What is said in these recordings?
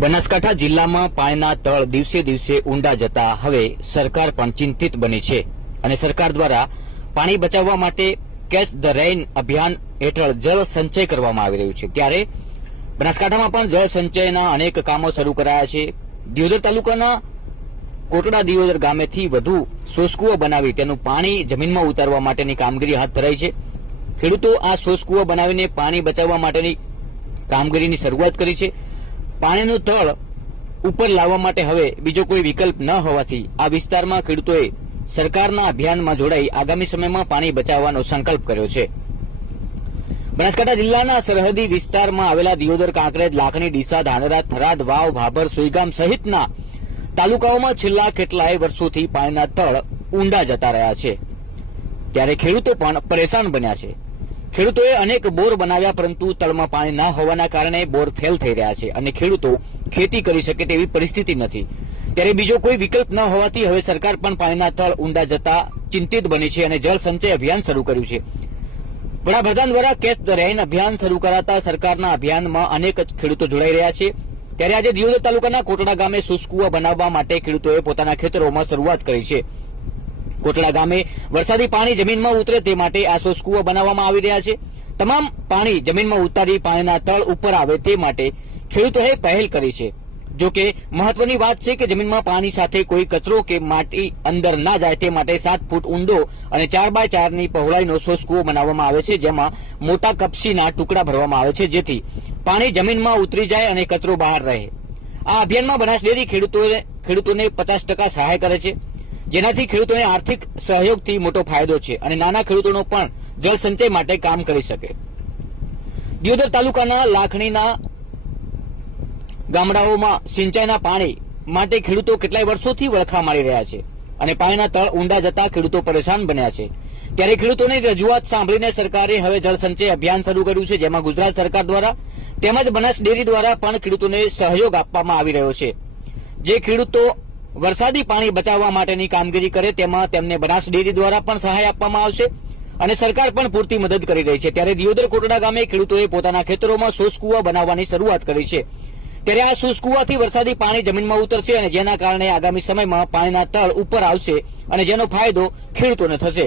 બનાસકાંઠા જિલ્લામાં પાણીના તળ દિવસે દિવસે ઊંડા જતા હવે સરકાર પણ ચિંતિત બની છે અને સરકાર દ્વારા પાણી બચાવવા માટે કેચ ધ રેઇન અભિયાન હેઠળ જળ સંચય કરવામાં આવી રહ્યું છે. ત્યારે બનાસકાંઠામાં પણ જળ સંચયના અનેક કામો શરૂ કરાયા છે. દિયોદર તાલુકાના કોટડા દિયોદર ગામેથી વધુ સોસકુઓ બનાવી તેનું પાણી જમીનમાં ઉતારવા માટેની કામગીરી હાથ ધરાઈ છે. ખેડૂતો આ સોસકુઓ બનાવીને પાણી બચાવવા માટેની કામગીરીની શરૂઆત કરી છે. પાણીનું તળ ઉપર લાવવા માટે હવે બીજો કોઈ વિકલ્પ ન હોવાથી આ વિસ્તારમાં ખેડૂતોએ સરકારના અભિયાનમાં જોડાઈ આગામી સમયમાં પાણી બચાવવાનો સંકલ્પ કર્યો છે. બનાસકાંઠા જિલ્લાના સરહદી વિસ્તારમાં આવેલા દિયોદર, કાંકરેજ, લાખણી, ડીસા ધાનેરા થરાદ, વાવ, ભાભર, સુઈગામ સહિતના તાલુકાઓમાં છેલ્લા કેટલાય વર્ષોથી પાણીના તળ ઊંડા જતા રહ્યા છે. ત્યારે ખેડૂતો પણ પરેશાન બન્યા છે. ખેડૂતોએ અનેક બોર બનાવ્યા, પરંતુ તળમાં પાણી ના હોવાના કારણે બોર ફેલ થઈ રહ્યા છે અને ખેડૂતો ખેતી કરી શકે તેવી પરિસ્થિતિ નથી. ત્યારે બીજો કોઈ વિકલ્પ ન હોવાથી હવે સરકાર પણ પાણીના તળ ઊંડા જતા ચિંતિત બની છે અને જળ સંચય અભિયાન શરૂ કર્યું છે. વડાપ્રધાન દ્વારા કેચ ધ રેન અભિયાન શરૂ કરાતા સરકારના અભિયાનમાં અનેક ખેડૂતો જોડાઈ રહ્યા છે. ત્યારે આજે દિયોદર તાલુકાના કોટડા ગામે શુષ્કુવા બનાવવા માટે ખેડૂતોએ પોતાના ખેતરોમાં શરૂઆત કરી છે. કોટડા ગામે વરસાદી પાણી જમીનમાં ઉતરે તે માટે આ શુષ્કુઓ બનાવવામાં આવી રહ્યા છે. તમામ પાણી જમીનમાં ઉતારી પાણીના તળ ઉપર આવે તે માટે ખેડૂતોએ પહેલ કરી છે. જો કે મહત્વની વાત છે કે જમીનમાં પાણી સાથે કોઈ કચરો કે માટી અંદર ના જાય તે માટે સાત ફૂટ ઊંડો અને ચાર બાય ચારની પહોળાઈનો શોષકુઓ બનાવવામાં આવે છે, જેમાં મોટા કપસીના ટુકડા ભરવામાં આવે છે, જેથી પાણી જમીનમાં ઉતરી જાય અને કચરો બહાર રહે. આ અભિયાનમાં બનાસ ડેરી ખેડૂતોને ખેડૂતોને પચાસ ટકા સહાય કરે છે. જેનાથી ખેડૂતોને આર્થિક સહયોગથી મોટો ફાયદો છે અને નાના ખેડૂતોનો પણ જળ સંચય માટે કામ કરી શકે. દિયોદર તાલુકાના લાખણીના ગામડાઓમાં સિંચાઈના પાણી માટે ખેડૂતો કેટલાય વર્ષોથી વળખા મારી રહ્યા છે અને પાણીના તળ ઊંડા જતા ખેડૂતો પરેશાન બન્યા છે. ત્યારે ખેડૂતોની રજૂઆત સાંભળીને સરકારે હવે જળસંચય અભિયાન શરૂ કર્યું છે, જેમાં ગુજરાત સરકાર દ્વારા તેમજ બનાસ ડેરી દ્વારા પણ ખેડૂતોને સહયોગ આપવામાં આવી રહ્યો છે. જે ખેડૂતો વરસાદી પાણી બચાવવા માટેની કામગીરી કરે તેમાં તેમને બનાસ ડેરી દ્વારા પણ સહાય આપવામાં આવશે અને સરકાર પણ પૂરતી મદદ કરી રહી છે. ત્યારે દિયોદર કોટડા ગામે ખેડૂતોએ પોતાના ખેતરોમાં સોસકુવા બનાવવાની શરૂઆત કરી છે. ત્યારે આ શોષકુવાથી વરસાદી પાણી જમીનમાં ઉતરશે અને જેના કારણે આગામી સમયમાં પાણીના તળ ઉપર આવશે અને જેનો ફાયદો ખેડૂતોને થશે.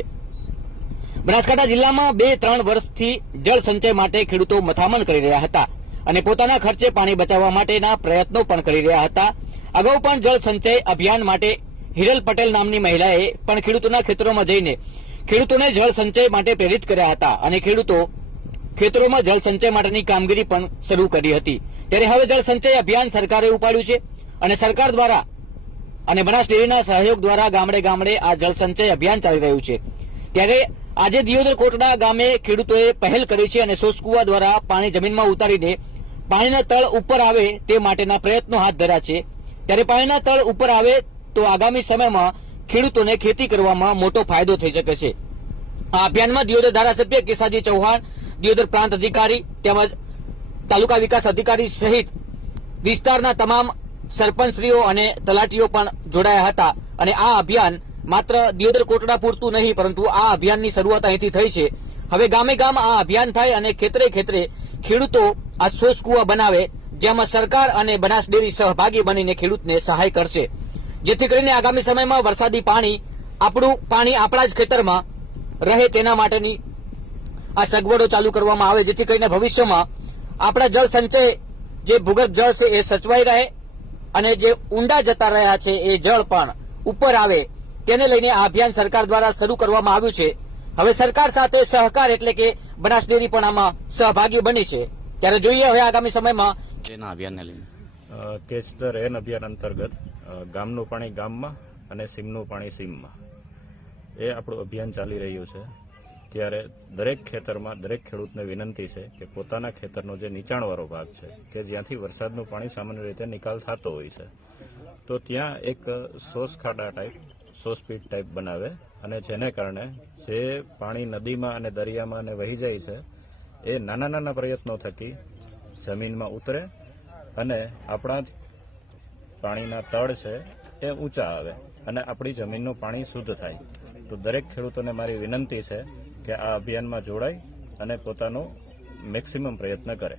બનાસકાંઠા જિલ્લામાં બે ત્રણ વર્ષથી જળ સંચય માટે ખેડૂતો મથામણ કરી રહ્યા હતા અને પોતાના ખર્ચે પાણી બચાવવા માટેના પ્રયત્નો પણ કરી રહ્યા હતા. અગાઉ પણ જળ સંચય અભિયાન માટે હિરલ પટેલ નામની મહિલાએ પણ ખેડૂતોના ખેતરોમાં જઈને ખેડૂતોને જળ સંચય માટે પ્રેરિત કર્યા હતા અને ખેડૂતો ખેતરોમાં જળ સંચય માટેની કામગીરી પણ શરૂ કરી હતી. ત્યારે હવે જળ સંચય અભિયાન સરકારે ઉપાડ્યું છે અને સરકાર દ્વારા અને બનાસ ડેરીના સહયોગ દ્વારા ગામડે ગામડે આ જળ સંચય અભિયાન ચાલી રહ્યું છે. ત્યારે આજે દિયોદર કોટડા ગામે ખેડૂતોએ પહેલ કરી છે અને સોસકુવા દ્વારા પાણી જમીનમાં ઉતારીને પાણીના તળ ઉપર આવે તે માટેના પ્રયત્નો હાથ ધર્યા છે. ત્યારે પાણીના તળ ઉપર આવે તો આગામી સમયમાં ખેડૂતોને ખેતી કરવામાં મોટો ફાયદો થઈ શકે છે. આ અભિયાનમાં દિયોદર ધારાસભ્ય કેસાજી ચૌહાણ, દિયોદર પ્રાંત અધિકારી તેમજ તાલુકા વિકાસ અધિકારી સહિત વિસ્તારના તમામ સરપંચશ્રીઓ અને તલાટીઓ પણ જોડાયા હતા અને આ અભિયાન માત્ર દિયોદર કોટડા પૂરતું નહીં, પરંતુ આ અભિયાનની શરૂઆત અહીંથી થઈ છે. હવે ગામે ગામ આ અભિયાન થાય અને ખેતરે ખેતરે ખેડૂતો આ શોષ કુવા બનાવે જેમાં સરકાર અને બનાસ ડેરી સહભાગી બનીને ખેડૂતને સહાય કરશે. જેથી કરીને આગામી સમયમાં વરસાદી પાણી, આપણું પાણી આપણા જ ખેતરમાં રહે તેના માટેની આ સગવડો ચાલુ કરવામાં આવે, જેથી કરીને ભવિષ્યમાં આપણા જળ સંચય, જે ભૂગર્ભ જળ છે એ સચવાઈ રહે અને જે ઊંડા જતા રહ્યા છે એ જળ પણ ઉપર આવે, તેને લઈને આ અભિયાન સરકાર દ્વારા શરૂ કરવામાં આવ્યું છે. હવે સરકાર સાથે સહકાર એટલે કે બનાસ ડેરી પણ આમાં સહભાગી બની છે. ત્યારે જોઈએ હવે આગામી સમયમાં. એના અભિયાનને લઈને. કેચ ધ રેન અભિયાન અંતર્ગત ગામનું પાણી ગામમાં અને સીમનું પાણી સીમમાં. એ આપણું અભિયાન ચાલી રહ્યું છે. ત્યારે દરેક ખેતરમાં દરેક ખેડૂતને વિનંતી છે કે પોતાના ખેતરનો જે નીચાણવાળો ભાગ છે કે જ્યાંથી વરસાદનું પાણી સામાન્ય રીતે નિકાલ થતો હોય છે તો ત્યાં એક સોસ ખાડા ટાઈપ સોસ પીટ ટાઈપ બનાવે અને જેને કારણે જે પાણી નદીમાં અને દરિયામાં અને વહી જાય છે એ નાના નાના પ્રયત્નો થકી જમીનમાં ઉતરે અને આપણા પાણીના તળ છે એ ઊંચા આવે અને આપણી જમીનનું પાણી શુદ્ધ થાય. તો દરેક ખેડૂતોને મારી વિનંતી છે કે આ અભિયાનમાં જોડાય અને પોતાનો મેક્સિમમ પ્રયત્ન કરે.